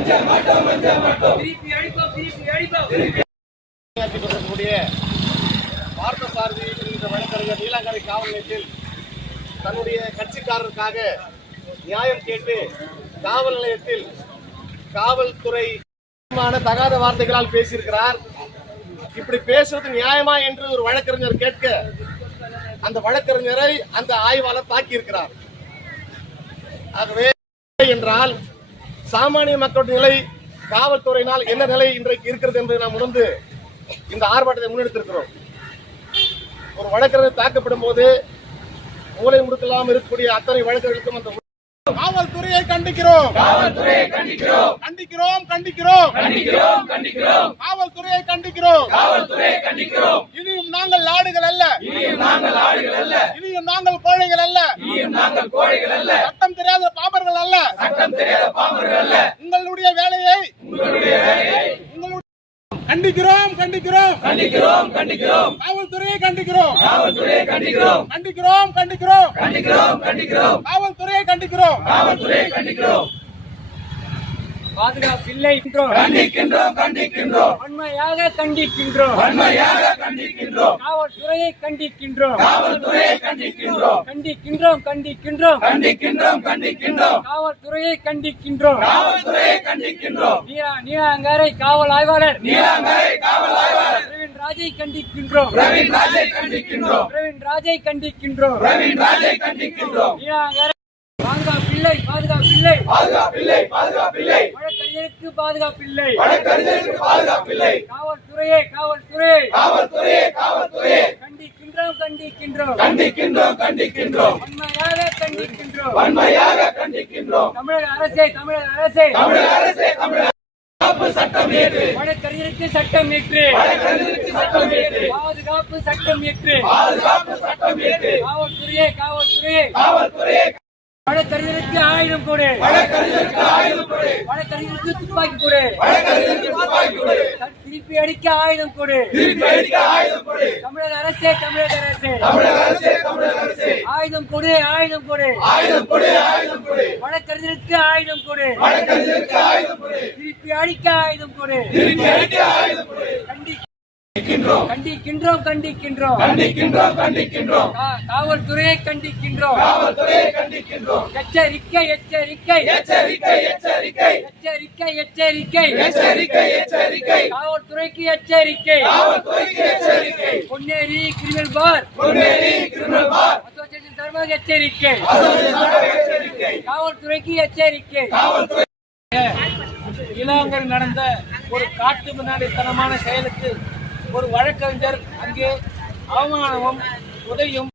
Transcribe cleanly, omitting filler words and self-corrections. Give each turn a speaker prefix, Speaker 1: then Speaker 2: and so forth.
Speaker 1: பார்த்தசாரதி என்கிற வழக்கறிஞர் நீலாங்கரை காவல் நிலையத்தில் தன்னுடைய கட்சிக்காரருக்காக நியாயம் கேட்டு காவல் நிலையத்தில் காவல்துறை தகாத வார்த்தைகளால் பேசியிருக்கிறார். இப்படி பேசுவது நியாயமா என்று ஒரு வழக்கறிஞர் கேட்க அந்த வழக்கறிஞரை அந்த ஆய்வாளர் தாக்கியிருக்கிறார். ஆகவே என்றால் சாமானிய மக்களுடைய நிலை காவல்துறையினால் என்ன நிலை இன்றைக்கு இருக்கிறது என்று நாம் உணர்ந்து இந்த ஆர்ப்பாட்டத்தை முன்னெடுத்திருக்கிறோம். ஒரு வழக்கறிஞர் தாக்கப்படும் போது மூளை முடுக்கலாம் இருக்கக்கூடிய அத்தனை வழக்கறிஞர்களுக்கும் அந்த காவல்துறையை கண்டிக்கிறோம், காவல்துறையை கண்டிக்கிறோம், கண்டிக்கிறோம், கண்டிக்கிறோம், கண்டிக்கிறோம், கண்டிக்கிறோம், காவல்துறையை கண்டிக்கிறோம், காவல்துறையை கண்டிக்கிறோம். இனியும் நாங்கள் ஆடுகள் அல்ல, இனியும் நாங்கள் ஆடுகள் அல்ல, இனியும் நாங்கள் கோழைகள் அல்ல, இனியும் நாங்கள் கோழைகள் அல்ல, சட்டம் தெரியாத பாமர்கள் அல்ல, சட்டம் தெரியாத பாமர்கள் அல்ல. உங்களுடைய வேலையை கண்டிக்கிறோம், கண்டிக்கிறோம், கண்டிக்கிறோம், கண்டிக்கிறோம், காவல்துறையை கண்டிக்கிறோம், காவல்துறையை கண்டிக்கிறோம், கண்டிக்கிறோம், கண்டிக்கிறோம், கண்டிக்கிறோம், கண்டிக்கிறோம், காவல்துறையை கண்டிக்கிறோம், காவல்துறையை கண்டிக்கிறோம்.
Speaker 2: பாதுகாப்பில்லை
Speaker 1: கண்டிக்கின்றோம், கண்டிக்கின்றோம்,
Speaker 2: வன்மையாக கண்டிக்கின்றோம்,
Speaker 1: வன்மையாக கண்டிக்கின்றோம்,
Speaker 2: காவல்துறையை கண்டிக்கின்றோம்,
Speaker 1: காவல்துறையை கண்டிக்கின்றோம்,
Speaker 2: கண்டிக்கின்றோம், கண்டிக்கின்றோம்,
Speaker 1: கண்டிக்கின்றோம், கண்டிக்கின்றோம்,
Speaker 2: காவல்துறையை கண்டிக்கின்றோம்,
Speaker 1: காவல்துறையை கண்டிக்கின்றோம்.
Speaker 2: நீலாங்கரை காவல் ஆய்வாளர்
Speaker 1: நீலாங்கரை காவல் ஆய்வாளர்
Speaker 2: பிரவீன் ராஜை கண்டிக்கின்றோம்,
Speaker 1: பிரவீன் ராஜை கண்டிக்கின்றோம்,
Speaker 2: பிரவீன் ராஜை கண்டிக்கின்றோம்,
Speaker 1: பிரவீன் ராஜை கண்டிக்கின்றோம்.
Speaker 2: நீலாங்கரை பாதுகாப்பில்லை, பாதுகாப்பில்லை,
Speaker 1: பாதுகாப்பில்லை, பாதுகாப்பில்லை,
Speaker 2: வழக்கறிஞருக்கு பாதுகாப்பில்லை,
Speaker 1: வழக்கறிஞருக்கு பாதுகாப்பில்லை,
Speaker 2: காவல்துறையே, காவல்துறையே,
Speaker 1: காவல்துறையே, காவல்துறையே
Speaker 2: கண்டிக்கின்றோம், கண்டிக்கின்றோம்,
Speaker 1: கண்டிக்கின்றோம், கண்டிக்கின்றோம்,
Speaker 2: வன்மையாக கண்டிக்கின்றோம்,
Speaker 1: வன்மையாக கண்டிக்கின்றோம்.
Speaker 2: தமிழக அரசே, தமிழக அரசே,
Speaker 1: தமிழக அரசே, தமிழக சட்டம் ஏற்று,
Speaker 2: வழக்கறிஞருக்கு சட்டம் ஏற்று,
Speaker 1: வழக்கறிஞருக்கு சட்டம் ஏற்று,
Speaker 2: பாதுகாப்பு சட்டம் ஏற்று,
Speaker 1: பாதுகாப்பு சட்டம் ஏற்று,
Speaker 2: காவல்துறையே, காவல்துறையே,
Speaker 1: காவல்துறையே
Speaker 2: வழக்கறிஞருக்கு ஆயுதம் கொடு,
Speaker 1: வழக்கறிஞருக்கு ஆயுதம் கொடு,
Speaker 2: வழக்கறிஞருக்கு துப்பாக்கி கொடு,
Speaker 1: வழக்கறிஞருக்கு துப்பாக்கி கொடு,
Speaker 2: திருப்பி அடிக்க ஆயுதம் கொடு,
Speaker 1: திருப்பி அடிக்க ஆயுதம் கொடு.
Speaker 2: தமிழக அரசே, தமிழக அரசே,
Speaker 1: தமிழக அரசே, தமிழக அரசே
Speaker 2: ஆயுதம் கொடு, ஆயுதம் கொடு,
Speaker 1: ஆயுதம் கொடு, ஆயுதம் கொடு,
Speaker 2: வழக்கறிஞருக்கு ஆயுதம் கொடு,
Speaker 1: வழக்கறிஞருக்கு ஆயுதம் கொடு,
Speaker 2: திருப்பி அடிக்க ஆயுதம் கொடு,
Speaker 1: திருப்பி அடிக்க ஆயுதம் கொடு.
Speaker 2: கண்டிக்கின்றோம், கண்டிக்கின்றோம், கண்டிக்கின்றோம்,
Speaker 1: கண்டிக்கின்றோம், கண்டிக்கின்றோம்,
Speaker 2: காவல்துறையை கண்டிக்கின்றோம்,
Speaker 1: காவல்துறையை கண்டிக்கின்றோம்.
Speaker 2: எச்சரிக்கை, எச்சரிக்கை,
Speaker 1: எச்சரிக்கை, எச்சரிக்கை,
Speaker 2: எச்சரிக்கை, எச்சரிக்கை,
Speaker 1: எச்சரிக்கை, எச்சரிக்கை,
Speaker 2: காவல்துறைக்கு எச்சரிக்கை,
Speaker 1: காவல்துறைக்கு எச்சரிக்கை,
Speaker 2: Ponneri criminal bar,
Speaker 1: Ponneri criminal bar
Speaker 2: association சார்பாக எச்சரிக்கை,
Speaker 1: எச்சரிக்கை,
Speaker 2: காவல்துறைக்கு எச்சரிக்கை.
Speaker 1: காவல்துறை
Speaker 2: இளங்கரில் நடந்த ஒரு காட்டு மிராண்டித்தனமான செயலுக்கு ஒரு வழக்கறிஞர் அங்கே அவமானமும் உதையும்